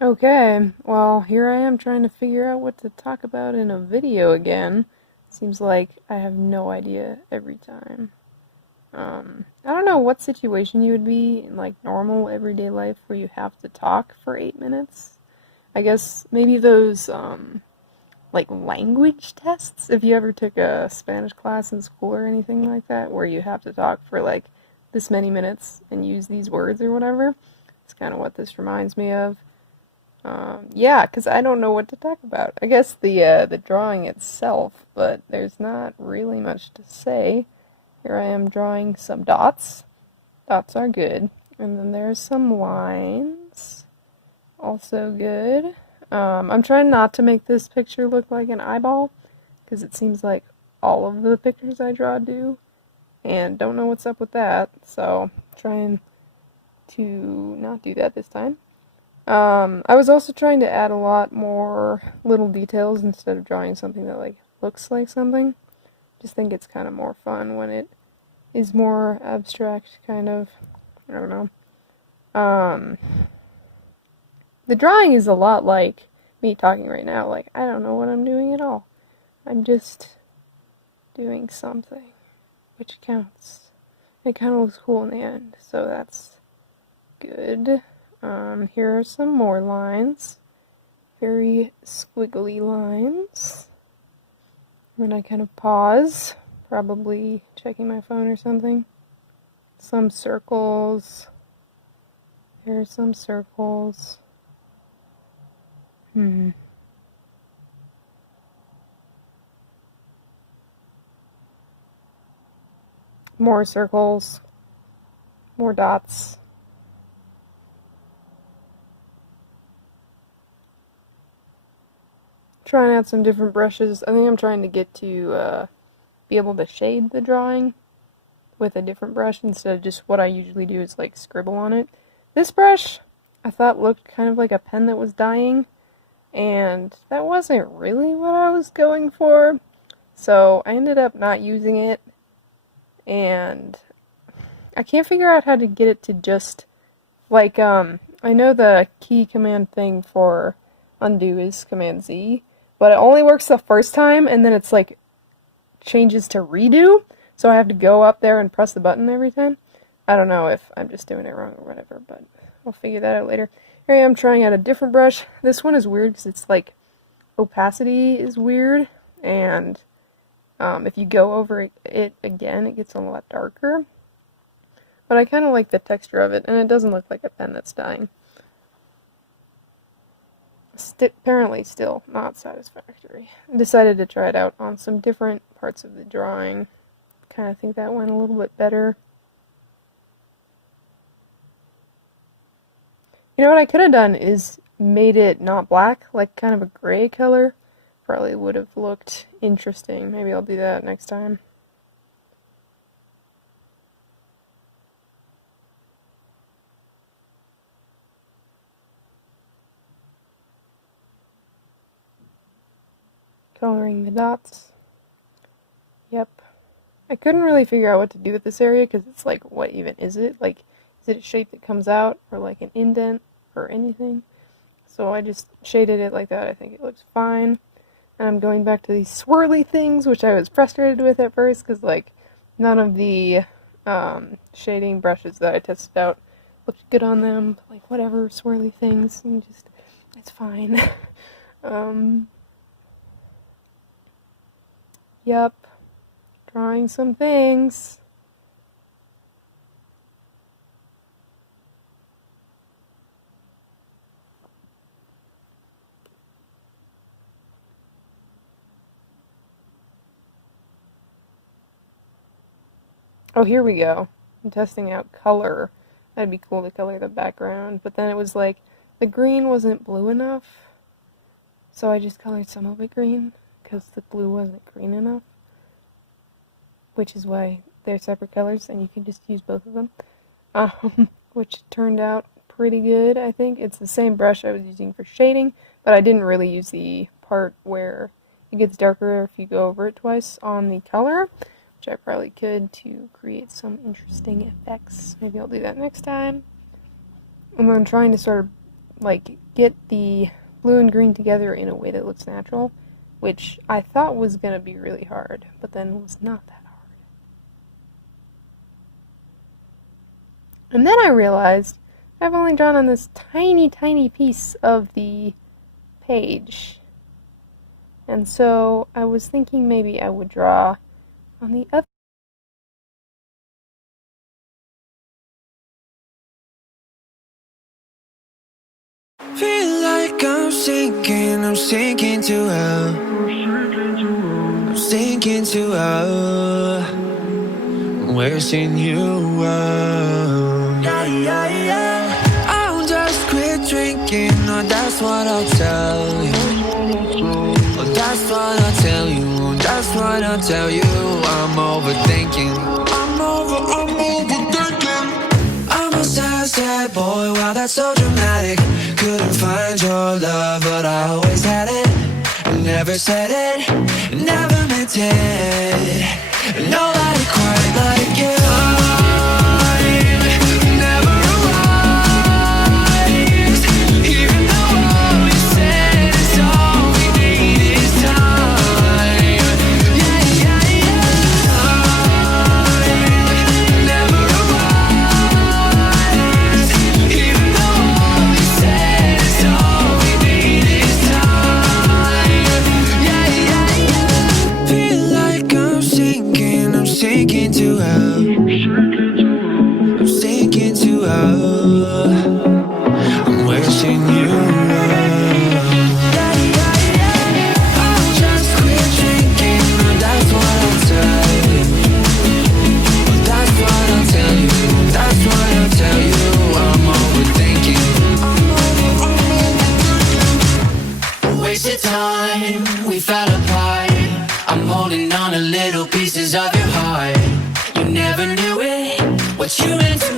Okay, well, here I am trying to figure out what to talk about in a video again. Seems like I have no idea every time. I don't know what situation you would be in like normal everyday life where you have to talk for 8 minutes. I guess maybe those like language tests, if you ever took a Spanish class in school or anything like that, where you have to talk for like this many minutes and use these words or whatever. It's kind of what this reminds me of. Yeah, because I don't know what to talk about. I guess the drawing itself, but there's not really much to say. Here I am drawing some dots. Dots are good. And then there's some lines. Also good. I'm trying not to make this picture look like an eyeball, because it seems like all of the pictures I draw do, and don't know what's up with that, so trying to not do that this time. I was also trying to add a lot more little details instead of drawing something that like looks like something. Just think it's kind of more fun when it is more abstract, kind of. I don't know. Um, the drawing is a lot like me talking right now. Like, I don't know what I'm doing at all. I'm just doing something, which counts. It kind of looks cool in the end, so that's good. Here are some more lines. Very squiggly lines. Then I kind of pause, probably checking my phone or something. Some circles. Here are some circles. More circles. More dots. Trying out some different brushes. I think I'm trying to get to be able to shade the drawing with a different brush instead of just what I usually do is like scribble on it. This brush I thought looked kind of like a pen that was dying, and that wasn't really what I was going for. So I ended up not using it, and I can't figure out how to get it to just like I know the key command thing for undo is Command Z, but it only works the first time and then it's like changes to redo, so I have to go up there and press the button every time. I don't know if I'm just doing it wrong or whatever, but I'll figure that out later. Here I am trying out a different brush. This one is weird because it's like opacity is weird, and if you go over it again, it gets a lot darker. But I kind of like the texture of it, and it doesn't look like a pen that's dying. Apparently still not satisfactory. I decided to try it out on some different parts of the drawing. Kind of think that went a little bit better. You know what I could have done is made it not black, like kind of a gray color. Probably would have looked interesting. Maybe I'll do that next time. Coloring the dots. Yep. I couldn't really figure out what to do with this area because it's like, what even is it? Like, is it a shape that comes out or like an indent or anything? So I just shaded it like that. I think it looks fine. And I'm going back to these swirly things, which I was frustrated with at first because like none of the shading brushes that I tested out looked good on them. But, like, whatever, swirly things, and just, it's fine. um, yep. Drawing some things. Oh, here we go. I'm testing out color. That'd be cool to color the background. But then it was like, the green wasn't blue enough. So I just colored some of it green, because the blue wasn't green enough. Which is why they're separate colors, and you can just use both of them. Which turned out pretty good, I think. It's the same brush I was using for shading, but I didn't really use the part where it gets darker if you go over it twice on the color, which I probably could to create some interesting effects. Maybe I'll do that next time. And then I'm trying to sort of like, get the blue and green together in a way that looks natural, which I thought was going to be really hard, but then was not that hard. And then I realized I've only drawn on this tiny, tiny piece of the page. And so I was thinking maybe I would draw on the other. Feel like I'm sinking to hell. I'm sinking to hell. I'm wishing you well. Yeah, yeah, yeah. I'll just quit drinking, or that's what I'll tell you. Oh, that's what I'll tell you. That's what I'll tell you. I'm overthinking. I'm overthinking. I'm a sad, sad boy. Wow, that's so dramatic. Couldn't find your love, but I always had it. Never said it, never meant it. Nobody quite like you. Time never arrives, even though all you said is all we need is time. Yeah, yeah, yeah. Time never arrives, even though all you said is all we need is time. Yeah, yeah, yeah. Feel like I'm sinking to hell. I'm sinking to hell. I'm wishing you well. Yeah, yeah, yeah. I'll just quit drinking, that's what I'll tell you. That's what I'll tell you. That's what I'll tell you. I'm overthinking. Wasted time, we fell apart. I'm holding on to little pieces of your heart. You never knew it, what you meant to me.